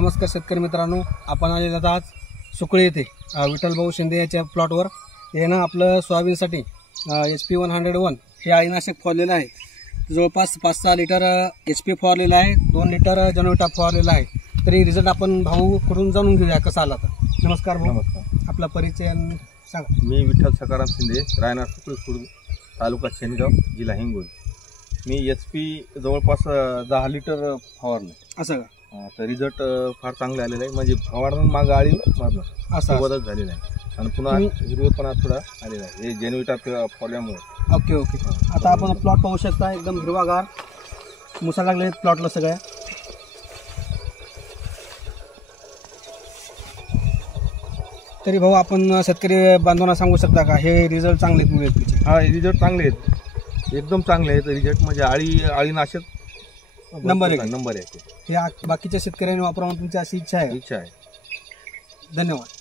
नमस्कार शेतकरी मित्रांनो, आपण आलेलो आहोत आज सुकळी येथे विठ्ठल भाऊ शिंदे याच्या प्लॉटवर. हे ना आपलं सोयाबीनसाठी HP 101 हे अळीनाशक फवारलेलं आहे. जवळपास 5-6 लिटर HP फवारलेलं आहे, 2 लिटर जनोटा फवारलेला आहे. तरी रिझल्ट आपण भाऊ कडून जाणून घेऊया कसा आला. तर नमस्कार भाऊ. नमस्कार. आपला परिचय सांगा. मी विठ्ठल सकाराम शिंदे, राहणार सुकळी खुर्द, तालुका शेनगाव, जिल्हा हिंगोली. मी HP जवळपास 10 लिटर फवारलं. असं का? तर रिझल्ट फार चांगले आलेला आहे. म्हणजे फवारणं मागं आळी मारलं असं बदल झालेला आहे आणि पुन्हा हिरवेपणा थोडा आलेला आहे हे जेनविटा फवारल्यामुळे. Okay okay. आता आपण प्लॉट पाहू शकता, एकदम हिरवागार मुसा लागले प्लॉटला सगळ्या. तरी भाऊ आपण शेतकरी बांधवांना सांगू शकता का हे रिझल्ट चांगले आहेत मिळतील? हा, रिझल्ट चांगले आहेत, एकदम चांगले आहेत रिझल्ट. म्हणजे अळीनाशक नंबर 1 नंबर 1 हे बाकीच्या शेतकऱ्यांनी वापरावं तुमची अशी इच्छा आहे. आहे. धन्यवाद.